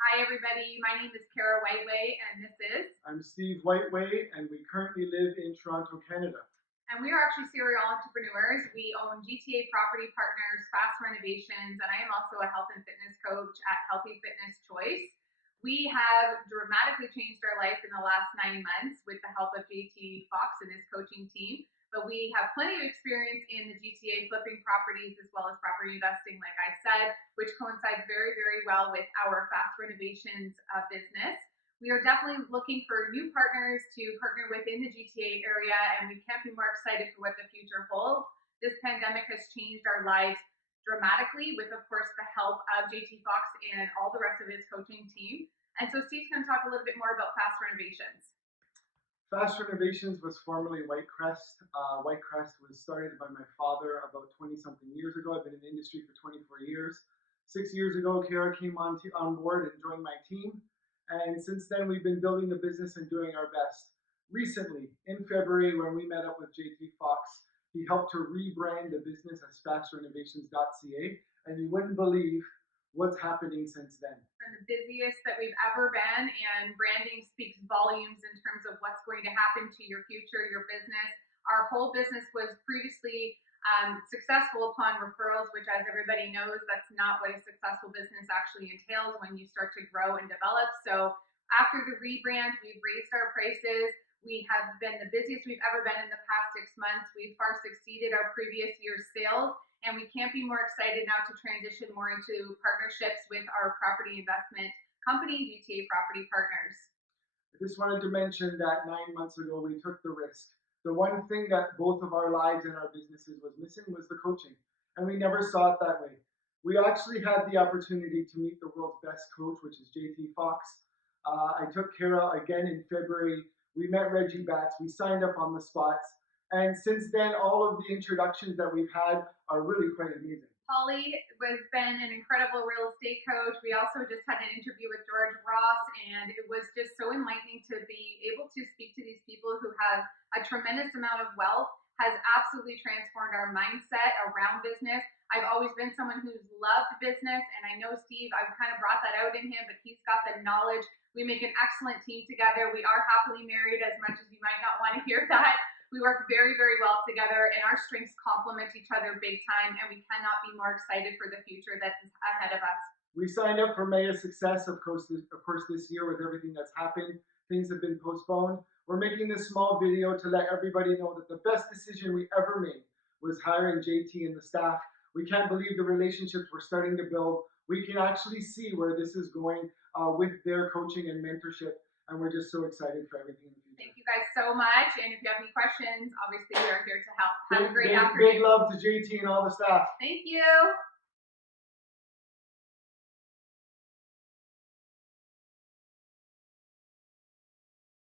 Hi everybody, my name is Kara Whiteway and this is, I'm Steve Whiteway, and we currently live in Toronto, Canada. and we are actually serial entrepreneurs. We own GTA Property Partners, Fast Renovations, and I am also a health and fitness coach at Healthy Fitness Choice. We have dramatically changed our life in the last 9 months with the help of JT Fox and his coaching team. But we have plenty of experience in the GTA flipping properties as well as property investing, like I said, which coincides very, very well with our fast renovations business. We are definitely looking for new partners to partner with in the GTA area, and we can't be more excited for what the future holds. This pandemic has changed our lives dramatically with, of course, the help of JT Fox and all the rest of his coaching team. And so Steve's going to talk a little bit more about fast renovations. Fast Renovations was formerly Whitecrest. Whitecrest was started by my father about 20-something years ago. I've been in the industry for 24 years. 6 years ago, Kara came on board and joined my team. And since then, we've been building the business and doing our best. Recently, in February, when we met up with JT Fox, he helped to rebrand the business as Renovations.CA. And you wouldn't believe what's happening since then. Been the busiest that we've ever been, and branding speaks volumes in terms of what's going to happen to your future, your business. Our whole business was previously successful upon referrals, which, as everybody knows, that's not what a successful business actually entails when you start to grow and develop. So after the rebrand, we've raised our prices. We have been the busiest we've ever been in the past 6 months. We've far succeeded our previous year's sales, and we can't be more excited now to transition more into partnerships with our property investment company, GTA Property Partners. I just wanted to mention that 9 months ago, we took the risk. The one thing that both of our lives and our businesses was missing was the coaching, and we never saw it that way. We actually had the opportunity to meet the world's best coach, which is JT Fox. I took Kara again in February. We met Reggie Batts. We signed up on the spots. And since then, all of the introductions that we've had are really quite amazing. Holly has been an incredible real estate coach. We also just had an interview with George Ross, and it was just so enlightening to be able to speak to these people who have a tremendous amount of wealth, has absolutely transformed our mindset around business. I've always been someone who's loved business, and I know Steve, I've kind of brought that out in him, but he's got the knowledge. We make an excellent team together. We are happily married, as much as you might not want to hear that. We work very, very well together, and our strengths complement each other big time, and we cannot be more excited for the future that's ahead of us. We signed up for May of Success, of course, this year with everything that's happened. Things have been postponed. We're making this small video to let everybody know that the best decision we ever made was hiring JT and the staff. We can't believe the relationships we're starting to build. We can actually see where this is going with their coaching and mentorship, and we're just so excited for everything in the future. Thank you guys so much, and if you have any questions, obviously we are here to help. Have a great afternoon. Big love to JT and all the staff. Thank you.